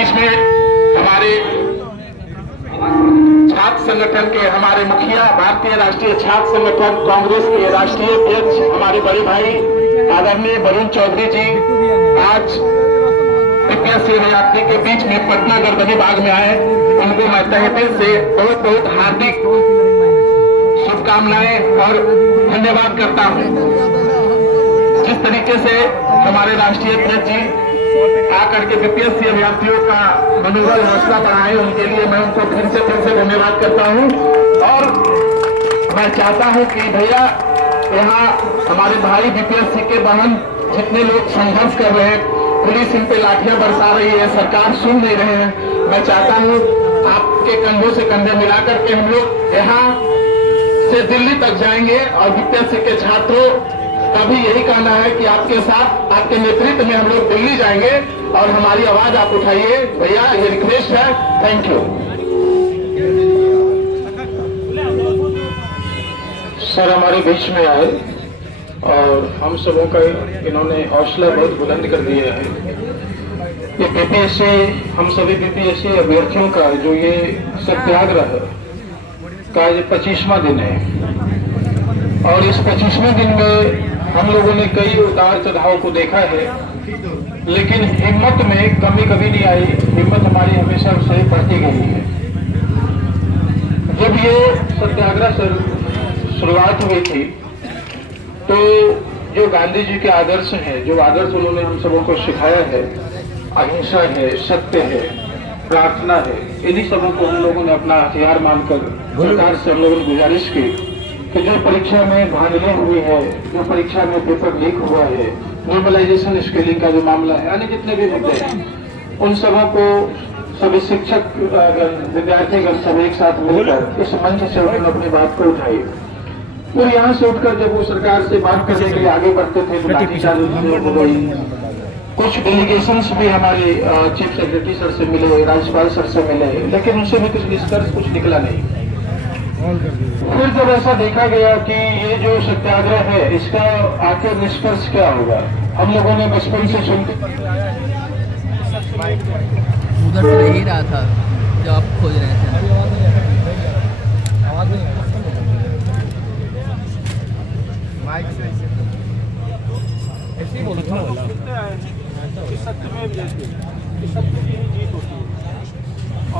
बीच में हमारे छात्र संगठन के हमारे मुखिया, भारतीय राष्ट्रीय छात्र संगठन कांग्रेस के राष्ट्रीय अध्यक्ष हमारे बड़े भाई आदरणीय वरुण चौधरी जी आज बीपीएससी अभ्यर्थी के बीच में पटना गर्दनी बाग में आए। उनको मैं तहे दिल से बहुत बहुत हार्दिक शुभकामनाएं और धन्यवाद करता हूं। जिस तरीके से हमारे राष्ट्रीय अध्यक्ष जी आकर के बीपीएससी अभ्यर्थियों का मनोबल हौसला बढ़ाए, उनके लिए मैं उनको फिर से धन्यवाद करता हूं। और मैं चाहता हूं कि भैया यहाँ हमारे भाई बीपीएससी के बहन जितने लोग संघर्ष कर रहे हैं, पुलिस इन पे लाठियां बरसा रही है, सरकार सुन नहीं रहे हैं, मैं चाहता हूं आपके कंधों से कंधे मिलाकर के हम लोग यहाँ से दिल्ली तक जाएंगे और बीपीएससी के छात्रों का भी यही कहना है कि आपके साथ, आपके नेतृत्व में हम लोग दिल्ली जाएंगे और हमारी आवाज आप उठाइए भैया, ये रिक्वेस्ट है। थैंक यू सर, हमारे बीच में आए और हम सबों का इन्होंने हौसला बहुत बुलंद कर दिया है। ये बीपीएससी, हम सभी बीपीएससी अभ्यर्थियों का जो ये सत्याग्रह का ये 25वां दिन है और इस 25वें दिन में हम लोगों ने कई उतार चढ़ाव को देखा है, लेकिन हिम्मत में कमी कभी नहीं आई। हिम्मत हमारी हमेशा से बढ़ती गई है। जब ये सत्याग्रह शुरुआत हुई थी तो जो गांधी जी के आदर्श हैं, जो आदर्श उन्होंने हम सबों को सिखाया है, अहिंसा है, सत्य है, प्रार्थना है, इन्हीं सबों को हम लोगों ने अपना हथियार मानकर सरकार से हम लोगों ने गुजारिश की कि जो परीक्षा में धांधली हुई है, जो परीक्षा में पेपर लीक हुआ है, नॉर्मलाइजेशन स्केलिंग का जो मामला है, यानी जितने भी मुद्दे हैं, उन सबों को सभी शिक्षक विद्यार्थीगण सब एक साथ मिलकर इस मंच से उन्होंने अपनी बात को उठाई और यहाँ से उठकर जब वो सरकार से बात करने के लिए आगे बढ़ते थे तो लाठीचार्ज हो गई। कुछ डेलीगेशंस भी हमारे चीफ सेक्रेटरी सर से मिले, राज्यपाल सर से मिले, लेकिन उनसे भी कुछ निष्कर्ष कुछ निकला नहीं। फिर जब ऐसा देखा गया कि ये जो सत्याग्रह है इसका आखिर निष्कर्ष क्या होगा, हम लोगों ने बचपन से सुनते उधर तो ही रहा था जब आप खोज रहे थे। ऐसे ही बोलो था सत्य में सत्य की ही जीत होती है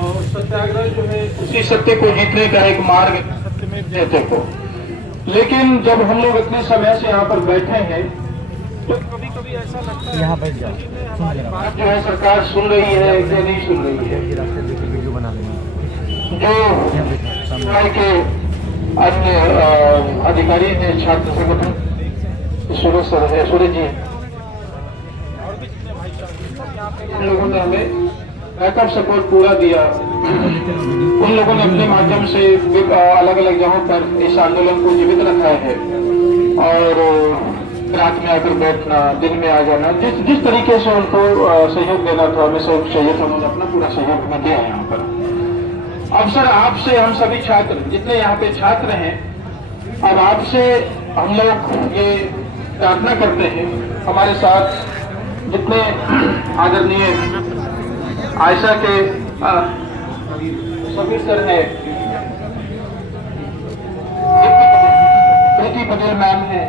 और सत्याग्रह जो है उसी सत्य को जीतने का एक मार्ग सत्य में देते को। लेकिन जब हम लोग इतने समय से यहाँ पर बैठे हैं तो कभी कभी ऐसा लगता है यहाँ बैठ जाओ, हमारी बात जो है सरकार सुन रही है या नहीं सुन रही है। वीडियो बना जो के अन्य अधिकारी हैं, छात्र संगठन सूरज जी, उन लोगों ने हमें बैकअप सपोर्ट पूरा दिया। उन लोगों ने अपने माध्यम से अलग अलग जगहों पर इस आंदोलन को जीवित रखा है और रात में आकर बैठना, दिन में आ जाना, जिस तरीके से उनको सहयोग देना था, हमें सहयोग चाहिए था, उन्होंने अपना पूरा सहयोग हमें दिया है यहाँ पर। अब सर आपसे हम सभी छात्र जितने यहाँ पे छात्र हैं, अब आपसे हम लोग ये प्रार्थना करते हैं, हमारे साथ जितने आदरणीय आयशा के सभी सर हैं, प्रीति पटेल मैम है,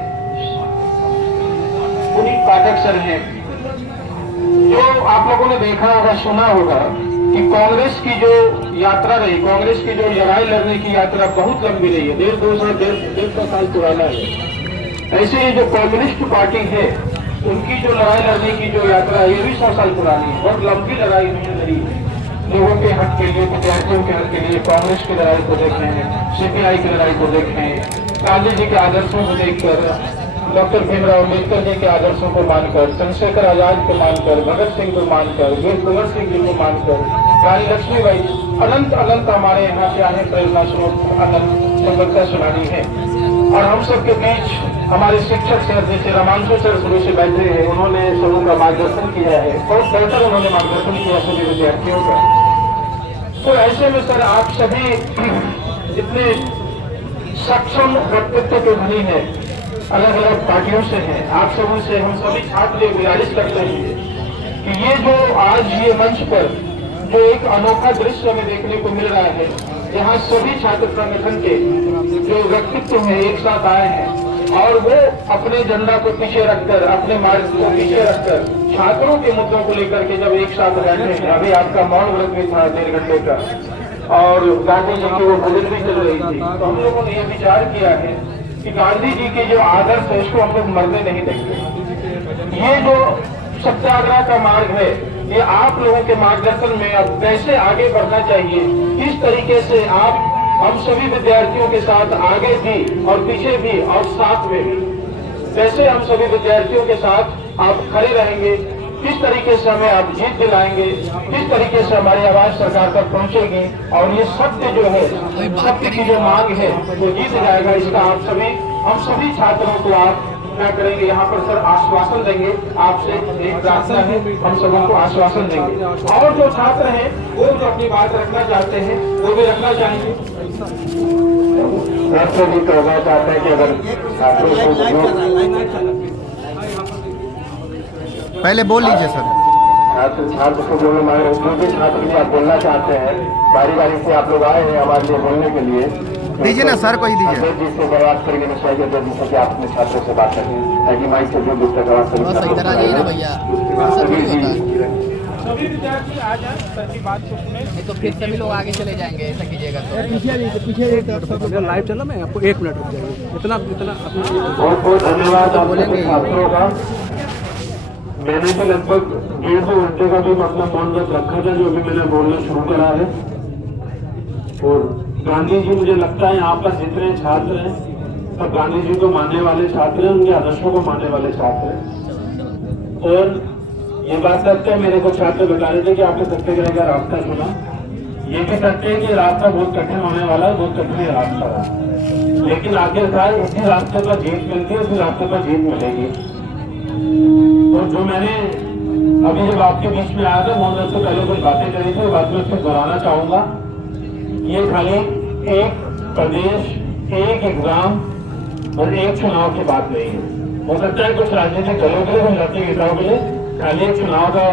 पुनीत पाठक सर हैं, जो आप लोगों ने देखा होगा, सुना होगा कि कांग्रेस की जो यात्रा रही, कांग्रेस की जो लड़ाई लड़ने की यात्रा बहुत लंबी रही है, 1.5 साल पुराना है। ऐसे ही जो कम्युनिस्ट पार्टी है उनकी जो लड़ाई लड़ने की जो यात्रा है ये भी 100 साल पुरानी है। बहुत लंबी लड़ाई उन्होंने लड़ी लोगों के हक के लिए, विद्यार्थियों के हक के लिए। कांग्रेस की लड़ाई को देखें, सीपीआई की लड़ाई को देखें, गांधी जी के आदर्शों को देखकर, डॉक्टर भीमराव अम्बेडकर जी के आदर्शों को मानकर, चंद्रशेखर आजाद को मानकर, भगत सिंह को मानकर, वीर कुंवर सिंह जी को मानकर, रानी लक्ष्मीबाई, अनंत अनंत हमारे यहाँ से आने प्रेरणा स्रोत, अनंत संबंधता सुनानी है। और हम सबके बीच हमारे शिक्षक सर जैसे रामांशु सर शुरू से बैठे हैं, उन्होंने सबों का मार्गदर्शन किया है, बहुत बेहतर उन्होंने मार्गदर्शन किया सभी विद्यार्थियों का। तो ऐसे में सर आप सभी जितने सक्षम व्यक्तित्व के धनी हैं, अलग अलग पार्टियों से हैं, आप सबों से हम सभी छात्र गुजारिश करते हैं कि ये जो आज ये मंच पर जो एक अनोखा दृश्य हमें देखने को मिल रहा है, यहाँ सभी छात्र संगठन के जो व्यक्तित्व हैं एक साथ आए हैं और वो अपने झंडा को पीछे रखकर, अपने मार्ग को पीछे रखकर छात्रों के मुद्दों को लेकर के जब एक साथ रहते हैं। अभी आपका मौन व्रत भी था 1.5 घंटे का और गांधी जी की वो भजन भी चल रही थी, तो हम लोगों ने ये विचार किया है कि गांधी जी के जो आदर्श है इसको हम लोग मरने नहीं देंगे। ये जो सत्याग्रह का मार्ग है, ये आप लोगों के मार्गदर्शन में अब कैसे आगे बढ़ना चाहिए, किस तरीके से आप हम सभी विद्यार्थियों के साथ आगे भी और पीछे भी और साथ में भी कैसे हम सभी विद्यार्थियों के साथ आप खड़े रहेंगे, किस तरीके से हमें आप जीत दिलाएंगे, किस तरीके से हमारी आवाज सरकार तक पहुंचेगी और ये सत्य जो है, सत्य की जो मांग है वो जीत जाएगा। इसका आप सभी, हम सभी छात्रों को आप क्या करेंगे, यहाँ पर सर आश्वासन देंगे। आपसे एक प्रार्थना है, हम सबों को आश्वासन देंगे और जो छात्र हैं वो जो अपनी बात रखना चाहते हैं वो भी रखना चाहेंगे। ऐसे भी कहना चाहते हैं कि अगर छात्रों को पहले बोल लीजिए सर। छात्र को जो हमारे जो भी छात्र के साथ बोलना चाहते हैं, बारी बारी से आप लोग आए हैं हमारे लिए बोलने के लिए। दीजिए ना सर, कोई दीजिए। जिससे बात करेंगे मैं चाहिए जैसे कि आप अपने छात्रों से बात करें ताकि माइक से जो दूसरे का सभी विद्यार्थी आ जाए, सर की बात को सुने, नहीं तो फिर सभी लोग आगे चले जाएंगे। ऐसा कीजिएगा तो पीछे लाइव चला, मैं आपको 1 मिनट रुक जाएंगे। इतना बहुत बहुत धन्यवाद आप सभी छात्रों का। मैंने तो लगभग 1.5 घंटे का भी मतलब मौन व्रत रखा था, जो अभी मैंने बोलना शुरू करा है। और गांधी जी, मुझे लगता है यहाँ पर जितने छात्र हैं सब गांधी जी को मानने वाले छात्र हैं, उनके आदर्शों को मानने वाले छात्र हैं। और ये बात सत्य है, मेरे को छात्र बता रहे थे कि आपने सत्याग्रह का रास्ता चुना। ये भी सत्य है कि रास्ता बहुत कठिन होने वाला है, बहुत कठिन रास्ता है, लेकिन आखिरकार इसी रास्ते पर जीत मिलती है, उसी रास्ते पर जीत मिलेगी। और जो मैंने अभी जब आपके बीच में आया था, मोहन से पहले कुछ बातें करी थी, बात में फिर दोहराना चाहूंगा। ये खाली एक प्रदेश, एक एग्जाम और एक चुनाव की बात नहीं है। हो सकता है कुछ राजनीतिक दलों के लिए, कुछ राजनीतिक नेताओं के लिए खाली एक चुनाव का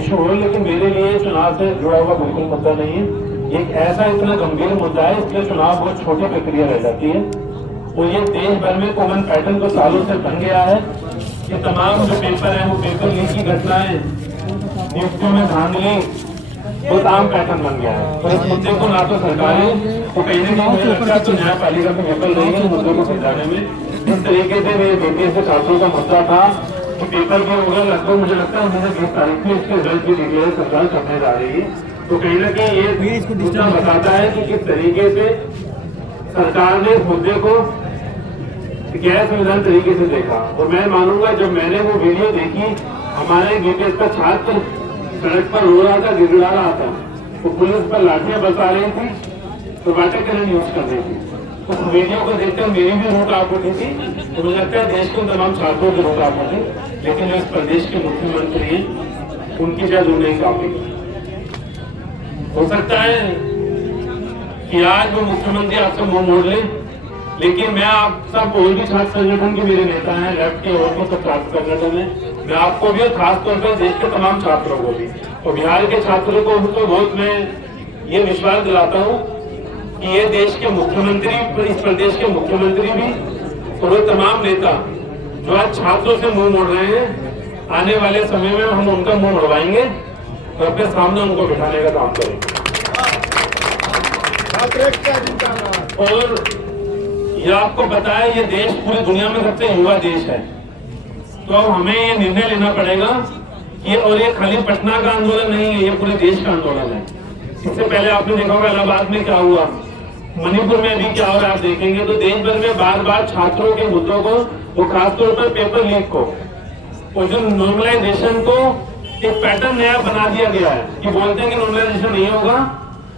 इशू हो, लेकिन मेरे लिए चुनाव से जुड़ा हुआ बिल्कुल मुद्दा नहीं है। एक ऐसा इतना गंभीर मुद्दा है, इसलिए चुनाव बहुत छोटी प्रक्रिया रह जाती है। और ये देश भर में कॉमन पैटर्न तो सालों से बन गया है। ये तमाम जो पेपर है, वो पेपर लीक की घटनाएं, नियुक्तियों में धांधली बहुत आम पैटर्न बन गया है। तो इस मुद्दे को ना तो सरकारें तो कहीं ना कहीं मुझे लगता है तो न्यायपालिका में विफल रही है मुद्दे को सुलझाने में। जिस तरीके से मेरे बीपीएस के छात्रों का मुद्दा था कि पेपर के होगा, लगभग मुझे लगता है 20 तारीख में इसके रिजल्ट भी डिक्लेयर सरकार करने जा रही है। तो कहीं ना कहीं ये मुद्दा बताता है कि किस तरीके से सरकार ने इस मुद्दे को गैर संविधान तरीके से देखा। और मैं मानूंगा जब मैंने वो वीडियो देखी, हमारे बीपीएस का छात्र सड़क पर रो रहा था, गिड़गिड़ा रहा था, तो पुलिस पर लाठियां बरसा रही थी, तो वाटर कैनन यूज कर रही थी। उस वीडियो को देखकर मेरी भी रूह कांप उठी थी। तो मुझे लगता है देश के तमाम छात्रों की रूह कांप उठी, लेकिन जो इस प्रदेश के मुख्यमंत्री हैं उनकी शायद रूह नहीं कांपी। हो सकता है कि आज वो मुख्यमंत्री आपसे मुंह मोड़ ले, लेकिन मैं आप सब और भी छात्र संगठन के मेरे नेता हैं, लेफ्ट के और भी सब छात्र संगठन है, मैं आपको भी और खासतौर पर देश के तमाम छात्रों को भी और बिहार के छात्रों को तो बहुत मैं ये विश्वास दिलाता हूँ कि ये देश के मुख्यमंत्री, इस प्रदेश के मुख्यमंत्री भी और वो तमाम नेता जो आज छात्रों से मुंह मोड़ रहे हैं, आने वाले समय में हम उनका मुंह मोड़वाएंगे और अपने सामने उनको बिठाने का काम करेंगे। और ये आपको बताया, ये देश पूरी दुनिया में सबसे युवा देश है। तो अब हमें ये निर्णय लेना पड़ेगा कि, और ये खाली पटना का आंदोलन नहीं है, ये पूरे देश का आंदोलन है। इससे पहले आपने देखा होगा इलाहाबाद में क्या हुआ, मणिपुर में भी क्या हो रहा है, आप देखेंगे तो देश भर में बार बार छात्रों के मुद्दों को, वो खासतौर पर पेपर लीक को और जो नॉर्मलाइजेशन को एक पैटर्न नया बना दिया गया है कि बोलते हैं कि नॉर्मलाइजेशन नहीं होगा,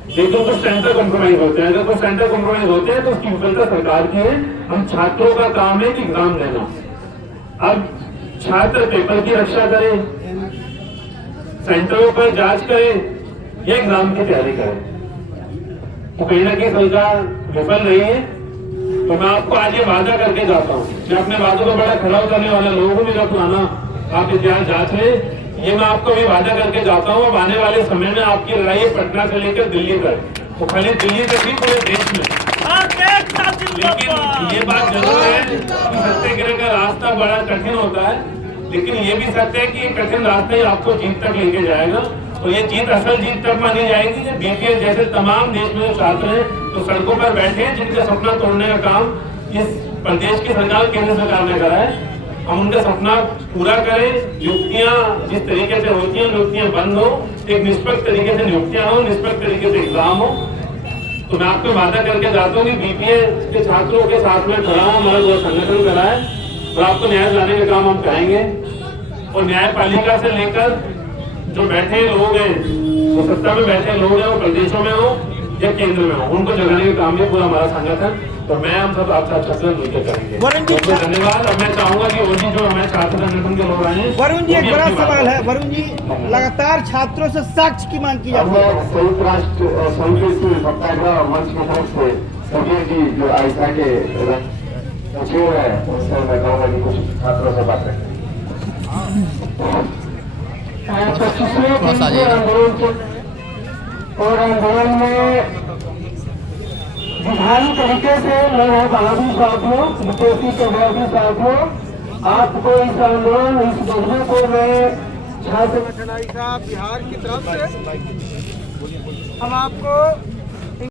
लेकिन कुछ सेंटर कॉम्प्रोमाइज होते हैं। अगर कुछ सेंटर कॉम्प्रोमाइज होते हैं तो उसकी विफलता सरकार की है। हम छात्रों का काम है कि एग्जाम देना। अब छात्र पेपर की रक्षा करें, सेंटरों पर जांच करें या एग्जाम की तैयारी करें, तो कहीं ना कहीं सरकार विफल रही है। तो मैं आपको आज ये वादा करके जाता हूँ, मैं अपने वादों को बड़ा खड़ा करने वाला लोगों को मेरा पुराना आप इतिहास जांच लें ये मैं आपको भी वादा करके जाता हूँ। अब आने वाले समय में आपकी लड़ाई है पटना से लेकर दिल्ली तक, तो खाली दिल्ली तक नहीं पूरे देश में। लेकिन ये बात जरूर है कि सत्याग्रह का रास्ता बड़ा कठिन होता है, लेकिन ये भी सत्य है कि ये कठिन रास्ता ही आपको जीत तक लेके जाएगा। और ये जीत असल जीत तक मानी जाएगी जब बीपीएस जैसे तमाम देश में जो छात्र हैं तो सड़कों पर बैठे हैं, जिनका सपना तोड़ने का काम इस प्रदेश की सरकार, केंद्र सरकार ने करा है। हम उनका सपना पूरा करें। नियुक्तियां जिस तरीके से होती हैं, नियुक्तियां बंद हो, एक निष्पक्ष तरीके से नियुक्तियां हो, निष्पक्ष तरीके से एग्जाम हो। तो मैं आपको वादा करके जाता हूँ कि बीपीएस के छात्रों के साथ में खड़ा हूँ। हमारा जो संगठन करा है और आपको न्याय लाने का काम हम करेंगे। और न्यायपालिका से लेकर जो बैठे लोग हैं, जो सत्ता में बैठे लोग हैं, वो प्रदेशों में हो या केंद्र में हो, उनको जगाने का काम है पूरा हमारा संगठन। तो मैं हम सब आपसे अच्छा से मिलकर करेंगे। तो धन्यवाद। और मैं चाहूंगा कि और भी जो हमारे छात्र संगठन के लोग आए हैं। वरुण जी, एक बड़ा सवाल है। वरुण जी, लगातार छात्रों से साक्ष्य की मांग की जाती है। संयुक्त राष्ट्र संयुक्त सत्याग्रह मंच की तरफ से सभी जी जो आइसा के सचिव है, उनसे मैं कहूँगा कि कुछ छात्रों से बात करें। 25वें और आंदोलन में विधायी तरीके से मेरे भावी साथियों, विदेशी के भावी साथियों, आपको इस आंदोलन, इस बदलाव को मैं छात्र साहब बिहार की तरफ से हम आपको